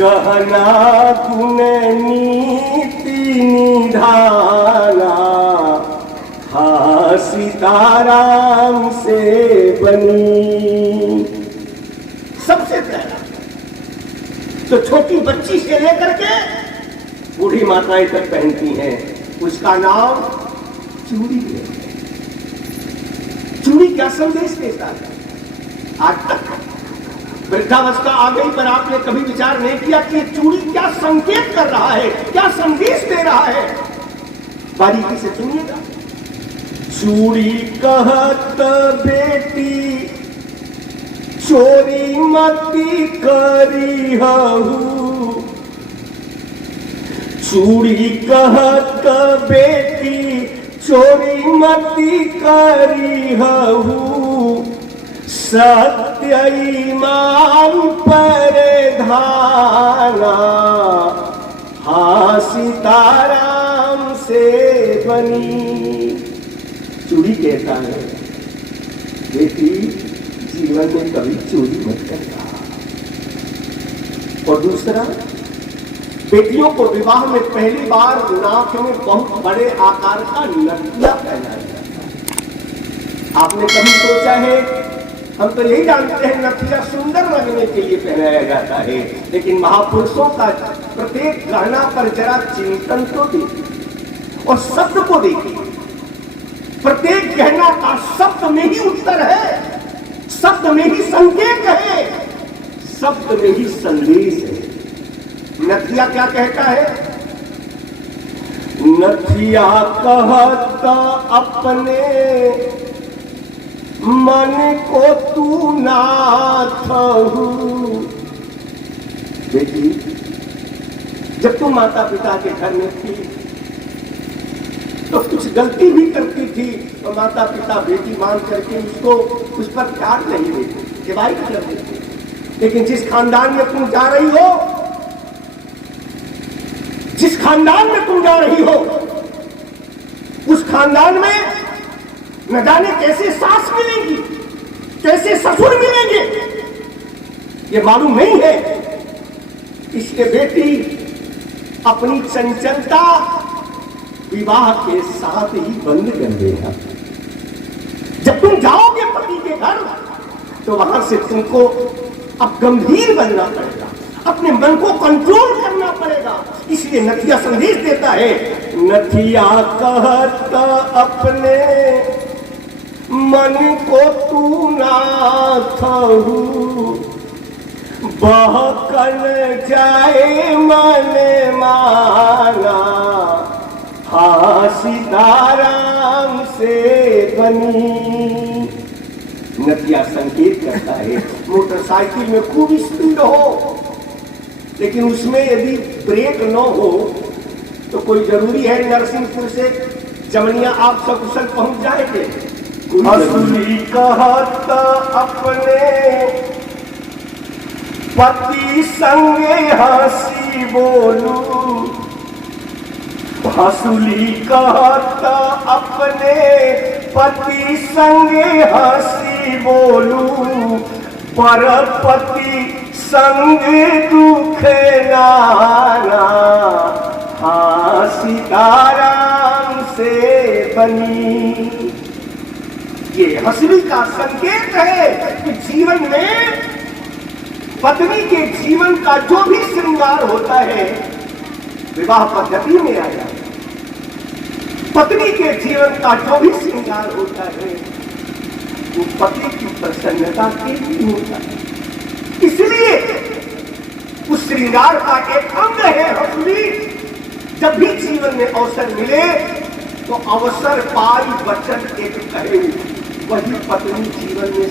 गहना गुण नीति निधाना, हाँ सीताराम से बनी। सबसे पहला तो छोटी बच्ची से लेकर के बूढ़ी माताएं तक पहनती हैं, उसका नाम चूड़ी है। चूड़ी क्या संदेश देता है? आज तक वृद्धावस्था आ गई पर आपने कभी विचार नहीं किया कि चूड़ी क्या संकेत कर रहा है, क्या संदेश दे रहा है? बारीकी से सुनिएगा। चूड़ी कहत बेटी चोरी मती करी हूँ, चूड़ी कहत बेटी चोरी मती करी हूँ, सत्य ईमान पर धाना, हाँ सीताराम से बनी। चूड़ी कहता है बेटी जीवन में कभी चोरी मत करना। और दूसरा, बेटियों को विवाह में पहली बार नाक में बहुत बड़े आकार का नथिया पहनाया जाता है। आपने कभी सोचा है? हम तो यही जानते हैं नथिया सुंदर लगने के लिए पहनाया जाता है, लेकिन महापुरुषों का प्रत्येक गहना पर जरा चिंतन तो देखिए और शब्द को देखिए। प्रत्येक गहना का शब्द में ही उत्तर है, शब्द में ही संकेत है, शब्द में ही संदेश है। नथिया क्या कहता है? नथिया कहता अपने मन को तू नाथ हूँ। बेटी जब तुम माता पिता के घर में थी तो कुछ गलती भी करती थी तो माता पिता बेटी मान करके उसको उस पर प्यार नहीं देते, डिवाइड कर देते। लेकिन जिस खानदान में तुम जा रही हो, जिस खानदान में तुम जा रही हो, उस खानदान में न जाने कैसे सास मिलेंगी, कैसे ससुर मिलेंगे, ये मालूम नहीं है। इसलिए बेटी अपनी चंचलता विवाह के साथ ही बंद कर देना। जब तुम जाओगे पति के घर तो वहां से तुमको अब गंभीर बनना पड़ेगा, अपने मन को कंट्रोल करना पड़ेगा। इसलिए नथिया संदेश देता है, नथिया कहत अपने मन को तू नाथ हूँ, बहकल जाए मन माना, हाँ सीताराम से बनी। नथिया संकेत करता है मोटरसाइकिल में खूब स्पीड हो, लेकिन उसमें यदि ब्रेक न हो तो कोई जरूरी है नरसिंहपुर से जमनिया आप सकुशल पहुंच जाएंगे? असली कहत अपने पति संगे हंसी बोलू, हंसुली कहत अपने पति संगे हंसी बोलू, पर पति संग दुख नाना, हाँ सीताराम से बनी। ये हंसुली का संकेत है कि जीवन में पत्नी के जीवन का जो भी श्रृंगार होता है विवाह पद्धति में आया। पत्नी के जीवन का जो भी श्रृंगार होता है वो पति की प्रसन्नता के लिए होता है। इसलिए उस श्रृंगार का एक अंग है हंसुली। जब भी जीवन में अवसर मिले तो अवसर पाई वचन एक कहे, वही पत्नी जीवन में